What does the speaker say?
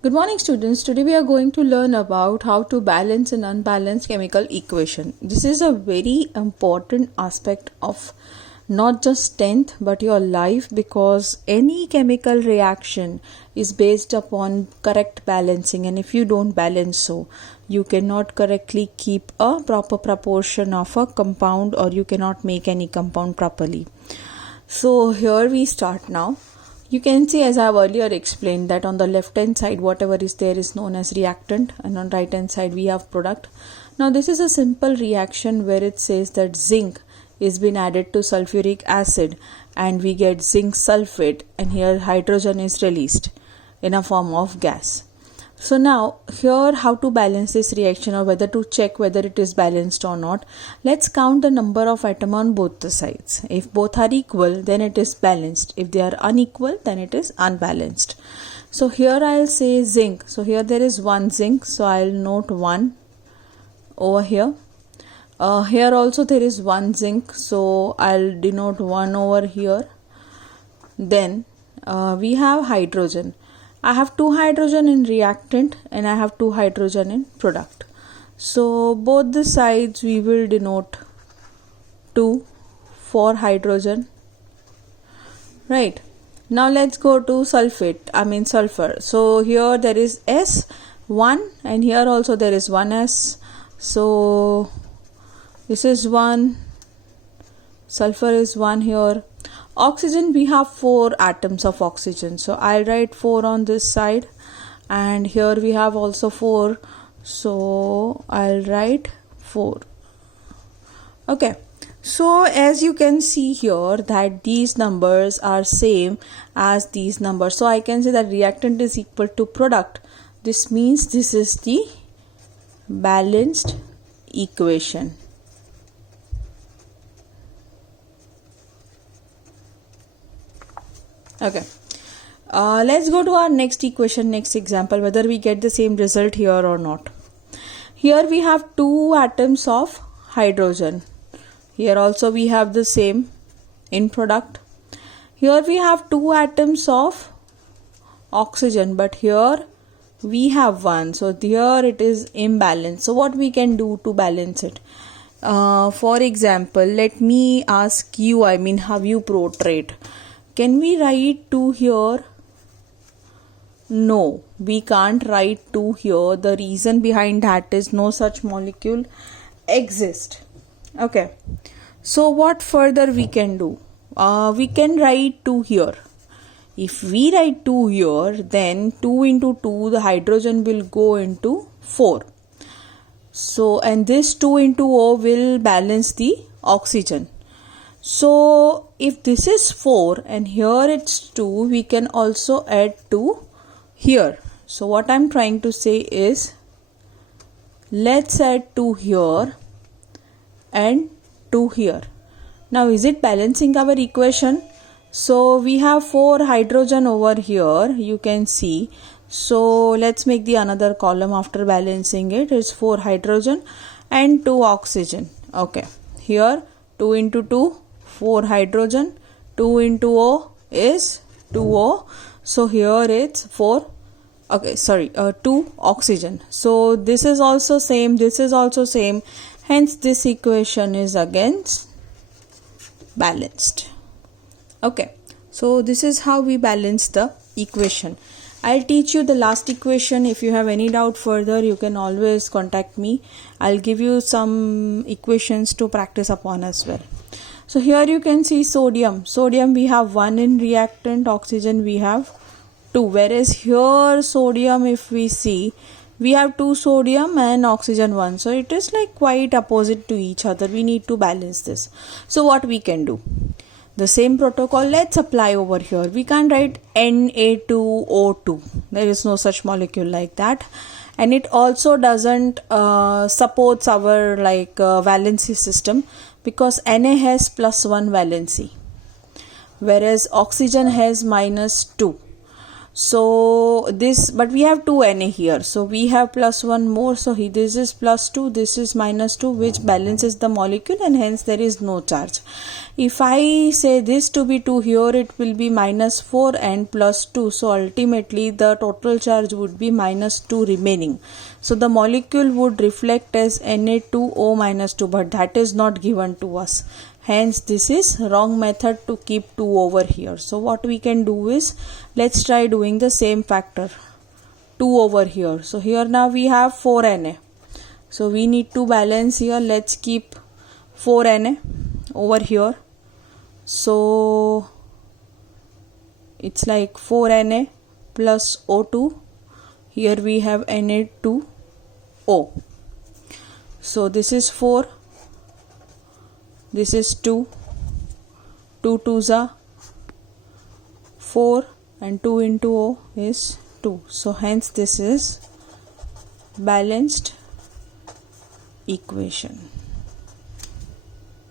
Good morning, students. Today we are going to learn about how to balance an unbalanced chemical equation. This is a very important aspect of not just 10th but your life, because any chemical reaction is based upon correct balancing, and if you don't balance, so you cannot correctly keep a proper proportion of a compound, or you cannot make any compound properly. So here we start now. You can see, as I have earlier explained, that on the left hand side whatever is there is known as reactant, and on right hand side we have product. Now this is a simple reaction where it says that zinc is been added to sulfuric acid and we get zinc sulfate, and here hydrogen is released in a form of gas. So now here, how to balance this reaction, or whether to check whether it is balanced or not. Let's count the number of atoms on both the sides. If both are equal, then it is balanced. If they are unequal, then it is unbalanced. So here I'll say zinc. So here there is one zinc, so I'll note 1 over here. Here also there is one zinc, so I'll denote 1 over here. Then we have hydrogen. I have 2 hydrogen in reactant and I have 2 hydrogen in product. So both the sides we will denote 2 for hydrogen. Right. Now let's go to sulfur. So here there is S1 and here also there is 1S. So this is 1. Sulfur is 1 here. Oxygen, we have 4 atoms of oxygen, so I'll write 4 on this side, and here we have also 4, so I'll write 4. Okay, so as you can see here that these numbers are same as these numbers, so I can say that reactant is equal to product. This means this is the balanced equation. Okay, let's go to our next equation, next example, whether we get the same result here or not. Here we have 2 atoms of hydrogen. Here also we have the same in product. Here we have 2 atoms of oxygen, but here we have 1. So here it is imbalanced. So what we can do to balance it? For example, let me ask you, how you portray. Can we write 2 here? No, we can't write 2 here. The reason behind that is no such molecule exists. Okay, so what further we can do? We can write 2 here. If we write 2 here, then 2 into 2, the hydrogen will go into 4. So, and this 2 into O will balance the oxygen. So if this is 4 and here it's 2, we can also add 2 here. So what I'm trying to say is, let's add 2 here and 2 here. Now is it balancing our equation? So we have 4 hydrogen over here, you can see. So let's make the another column after balancing it. It's 4 hydrogen and 2 oxygen. Okay, here 2 into 2, 4 hydrogen, 2 into O is 2O. So here it's 2 oxygen. So this is also same, this is also same. Hence this equation is again balanced. Okay, so this is how we balance the equation. I'll teach you the last equation. If you have any doubt further, you can always contact me. I'll give you some equations to practice upon as well. So here you can see sodium. Sodium we have 1 in reactant, oxygen we have 2. Whereas here sodium, if we see, we have 2 sodium and oxygen 1. So it is like quite opposite to each other. We need to balance this. So what we can do? The same protocol let's apply over here. We can't write Na2O2. There is no such molecule like that. And it also doesn't supports our valency system, because Na has +1 valency, whereas oxygen has -2. So this, but we have 2 Na here, so we have plus 1 more, so this is plus 2, this is minus 2, which balances the molecule, and hence there is no charge. If I say this to be 2 here, it will be minus 4 and plus 2, so ultimately the total charge would be minus 2 remaining. So the molecule would reflect as Na2O minus 2, but that is not given to us. Hence this is wrong method to keep 2 over here. So what we can do is, let's try doing the same factor, 2 over here. So here now we have 4 Na. So we need to balance here. Let's keep 4 Na over here. So it's like 4 Na plus O2. Here we have Na2O. So this is 4. This is 2. 2 2s are 4 and 2 into O is 2. So hence this is balanced equation.